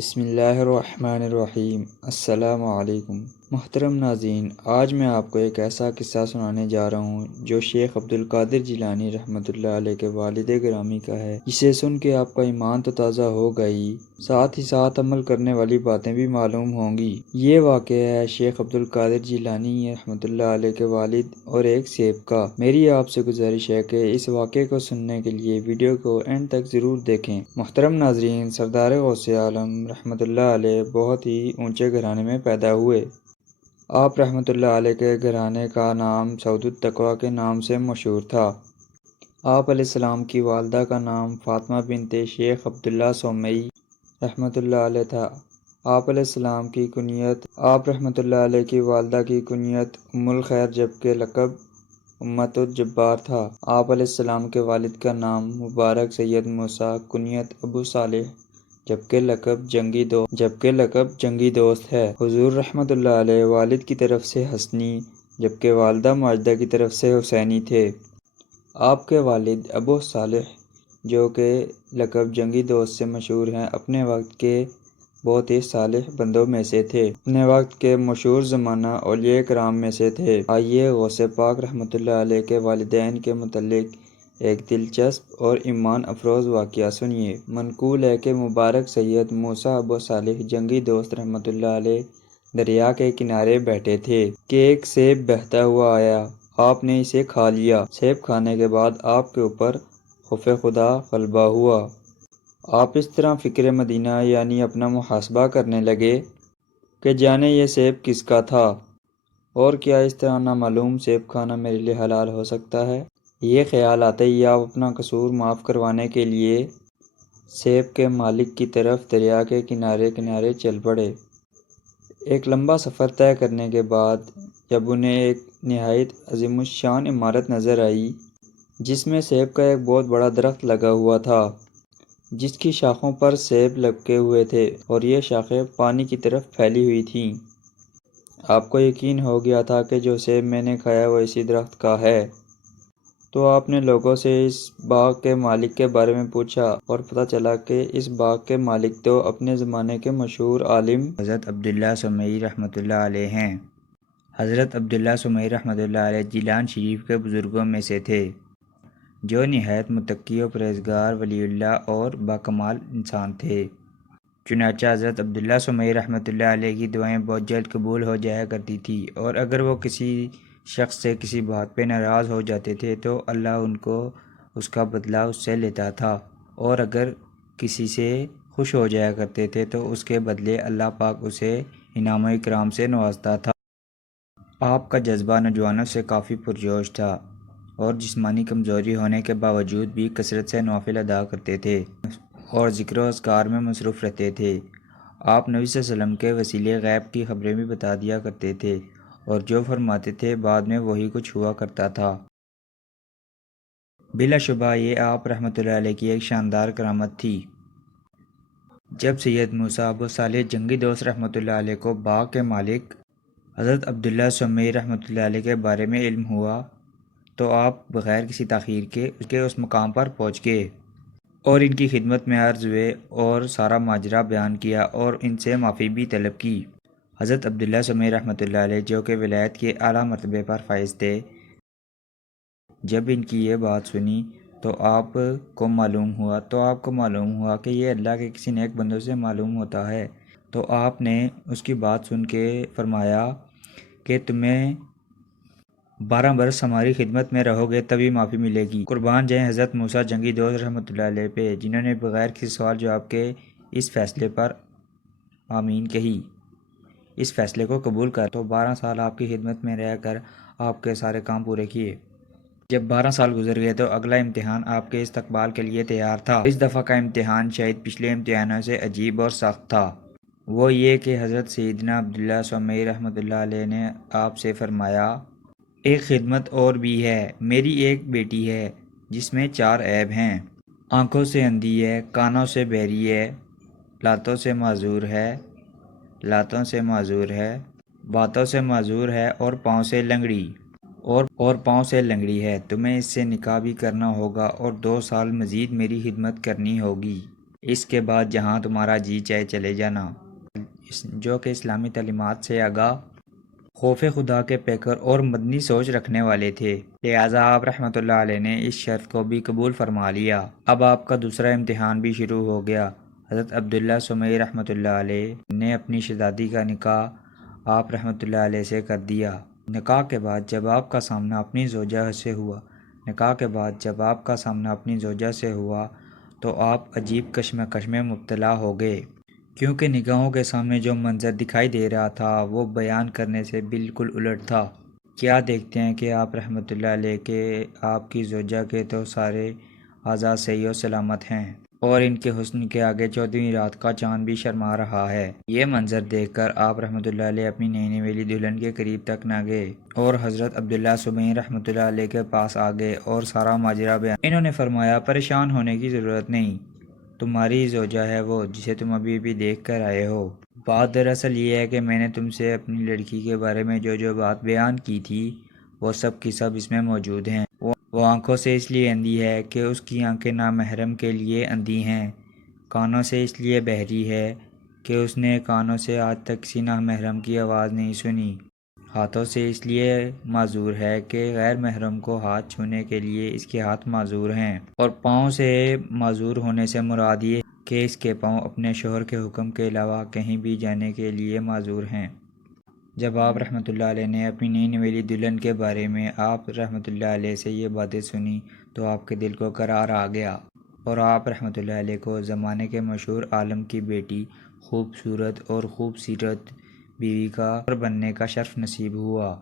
بسم اللہ الرحمن الرحیم۔ السلام علیکم محترم ناظرین، آج میں آپ کو ایک ایسا قصہ سنانے جا رہا ہوں جو شیخ عبدالقادر جیلانی رحمۃ اللہ علیہ کے والد گرامی کا ہے۔ جسے سن کے آپ کا ایمان تو تازہ ہوگا ہی، ساتھ ہی ساتھ عمل کرنے والی باتیں بھی معلوم ہوں گی۔ یہ واقعہ ہے شیخ عبدالقادر جیلانی رحمۃ اللہ علیہ کے والد اور ایک سیب کا۔ میری آپ سے گزارش ہے کہ اس واقعے کو سننے کے لیے ویڈیو کو اینڈ تک ضرور دیکھیں۔ محترم ناظرین، سردار غوث عالم رحمۃ اللہ علیہ بہت ہی اونچے گھرانے میں پیدا ہوئے۔ آپ رحمۃ اللہ علیہ کے گھرانے کا نام سعود التقویٰ کے نام سے مشہور تھا۔ آپ علیہ السلام کی والدہ کا نام فاطمہ بنت شیخ عبداللہ سومئی رحمۃ اللہ علیہ تھا۔ آپ علیہ السلام کی کنیت آپ رحمۃ اللہ علیہ کی والدہ کی کنیت ام الخیر جبکہ لقب امت الجبار تھا۔ آپ علیہ السلام کے والد کا نام مبارک سید موسیٰ کنیت ابو صالح جبکہ لقب جنگی دوست ہے۔ حضور رحمۃ اللہ علیہ والد کی طرف سے حسنی جبکہ والدہ ماجدہ کی طرف سے حسینی تھے۔ آپ کے والد ابو صالح جو کہ لقب جنگی دوست سے مشہور ہیں، اپنے وقت کے بہت ہی صالح بندوں میں سے تھے، اپنے وقت کے مشہور زمانہ اولیاء کرام میں سے تھے۔ آئیے غوث پاک رحمۃ اللہ علیہ کے والدین کے متعلق ایک دلچسپ اور ایمان افروز واقعہ سنیے۔ منقول ہے کہ مبارک سید موسیٰ ابو صالح جنگی دوست رحمۃ اللہ علیہ دریا کے کنارے بیٹھے تھے کہ ایک سیب بہتا ہوا آیا۔ آپ نے اسے کھا لیا۔ سیب کھانے کے بعد آپ کے اوپر خوف خدا غلبہ ہوا۔ آپ اس طرح فکر مدینہ یعنی اپنا محاسبہ کرنے لگے کہ جانے یہ سیب کس کا تھا، اور کیا اس طرح نامعلوم سیب کھانا میرے لیے حلال ہو سکتا ہے۔ یہ خیال آتے ہی آپ اپنا قصور معاف کروانے کے لیے سیب کے مالک کی طرف دریا کے کنارے کنارے چل پڑے۔ ایک لمبا سفر طے کرنے کے بعد جب انہیں ایک نہایت عظیم الشان عمارت نظر آئی جس میں سیب کا ایک بہت بڑا درخت لگا ہوا تھا، جس کی شاخوں پر سیب لپکے ہوئے تھے اور یہ شاخیں پانی کی طرف پھیلی ہوئی تھیں، آپ کو یقین ہو گیا تھا کہ جو سیب میں نے کھایا وہ اسی درخت کا ہے۔ تو آپ نے لوگوں سے اس باغ کے مالک کے بارے میں پوچھا اور پتہ چلا کہ اس باغ کے مالک تو اپنے زمانے کے مشہور عالم حضرت عبداللہ سومئی رحمۃ اللہ علیہ ہیں۔ حضرت عبداللہ سومئی رحمۃ اللہ علیہ جیلان شریف کے بزرگوں میں سے تھے جو نہایت متقی و پرہیزگار ولی اللہ اور باکمال انسان تھے۔ چنانچہ حضرت عبداللہ سومئی رحمۃ اللہ علیہ کی دعائیں بہت جلد قبول ہو جایا کرتی تھیں، اور اگر وہ کسی شخص سے کسی بات پہ ناراض ہو جاتے تھے تو اللہ ان کو اس کا بدلہ اس سے لیتا تھا، اور اگر کسی سے خوش ہو جایا کرتے تھے تو اس کے بدلے اللہ پاک اسے انعام و اکرام سے نوازتا تھا۔ آپ کا جذبہ نوجوانوں سے کافی پرجوش تھا اور جسمانی کمزوری ہونے کے باوجود بھی کثرت سے نوافل ادا کرتے تھے اور ذکر و اذکار میں مصروف رہتے تھے۔ آپ نبی صلی اللہ علیہ وسلم کے وسیلے غیب کی خبریں بھی بتا دیا کرتے تھے، اور جو فرماتے تھے بعد میں وہی کچھ ہوا کرتا تھا۔ بلا شبہ یہ آپ رحمۃ اللہ علیہ کی ایک شاندار کرامت تھی۔ جب سید موسیٰ ابو صالح جنگی دوست رحمۃ اللہ علیہ کو باغ کے مالک حضرت عبداللہ سومئی رحمۃ اللہ علیہ کے بارے میں علم ہوا تو آپ بغیر کسی تاخیر کے اس مقام پر پہنچ گئے اور ان کی خدمت میں عرض ہوئے اور سارا ماجرا بیان کیا اور ان سے معافی بھی طلب کی۔ حضرت عبداللہ سومئی رحمۃ اللہ علیہ جو کہ ولایت کے اعلیٰ مرتبے پر فائز تھے، جب ان کی یہ بات سنی تو آپ کو معلوم ہوا کہ یہ اللہ کے کسی نیک بندوں سے معلوم ہوتا ہے، تو آپ نے اس کی بات سن کے فرمایا کہ تمہیں 12 برس ہماری خدمت میں رہو گے تبھی معافی ملے گی۔ قربان جائیں حضرت موسیٰ جنگی دوست رحمۃ اللہ علیہ پہ، جنہوں نے بغیر کسی سوال جواب کے اس فیصلے پر آمین کہی، اس فیصلے کو قبول کر تو 12 سال آپ کی خدمت میں رہ کر آپ کے سارے کام پورے کیے۔ جب 12 سال گزر گئے تو اگلا امتحان آپ کے استقبال کے لیے تیار تھا۔ اس دفعہ کا امتحان شاید پچھلے امتحانوں سے عجیب اور سخت تھا۔ وہ یہ کہ حضرت سیدنا عبداللہ سومئی رحمۃ اللہ علیہ نے آپ سے فرمایا، ایک خدمت اور بھی ہے۔ میری ایک بیٹی ہے جس میں 4 عیب ہیں۔ آنکھوں سے اندھی ہے، کانوں سے بہری ہے، لاتوں سے معذور ہے، باتوں سے معذور ہے اور پاؤں سے لنگڑی ہے۔ تمہیں اس سے نکاح بھی کرنا ہوگا اور 2 سال مزید میری خدمت کرنی ہوگی۔ اس کے بعد جہاں تمہارا جی چاہے چلے جانا، جو کہ اسلامی تعلیمات سے آگاہ، خوف خدا کے پیکر اور مدنی سوچ رکھنے والے تھے۔ لہٰذا آپ رحمۃ اللہ علیہ نے اس شرط کو بھی قبول فرما لیا۔ اب آپ کا دوسرا امتحان بھی شروع ہو گیا۔ حضرت عبداللہ سمیع رحمۃ اللہ علیہ نے اپنی شہزادی کا نکاح آپ رحمۃ اللہ علیہ سے کر دیا۔ نکاح کے بعد جب آپ کا سامنا اپنی زوجہ سے ہوا تو آپ عجیب کشمکش میں مبتلا ہو گئے، کیونکہ نگاہوں کے سامنے جو منظر دکھائی دے رہا تھا وہ بیان کرنے سے بالکل الٹ تھا۔ کیا دیکھتے ہیں کہ آپ رحمۃ اللہ علیہ کے آپ کی زوجہ کے تو سارے اعضاء صحیح و سلامت ہیں، اور ان کے حسن کے آگے 14ویں رات کا چاند بھی شرما رہا ہے۔ یہ منظر دیکھ کر آپ رحمۃ اللہ علیہ اپنی نئی نویلی دلہن کے قریب تک نہ گئے اور حضرت عبداللہ سمیع رحمۃ اللہ علیہ کے پاس آ گئے اور سارا ماجرا بیان۔ انہوں نے فرمایا، پریشان ہونے کی ضرورت نہیں، تمہاری زوجہ ہے وہ جسے تم ابھی بھی دیکھ کر آئے ہو۔ بات دراصل یہ ہے کہ میں نے تم سے اپنی لڑکی کے بارے میں جو بات بیان کی تھی وہ سب کی سب اس میں موجود ہیں۔ وہ آنکھوں سے اس لیے اندھی ہے کہ اس کی آنکھیں نامحرم کے لیے اندھی ہیں، کانوں سے اس لیے بہری ہے کہ اس نے کانوں سے آج تک کسی نامحرم کی آواز نہیں سنی، ہاتھوں سے اس لیے معذور ہے کہ غیر محرم کو ہاتھ چھونے کے لیے اس کے ہاتھ معذور ہیں، اور پاؤں سے معذور ہونے سے مراد یہ کہ اس کے پاؤں اپنے شوہر کے حکم کے علاوہ کہیں بھی جانے کے لیے معذور ہیں۔ جب آپ رحمۃ اللہ علیہ نے اپنی نئی نویلی دلہن کے بارے میں آپ رحمۃ اللہ علیہ سے یہ باتیں سنی تو آپ کے دل کو قرار آ گیا، اور آپ رحمۃ اللہ علیہ کو زمانے کے مشہور عالم کی بیٹی، خوبصورت اور خوب سیرت بیوی کا بننے کا شرف نصیب ہوا۔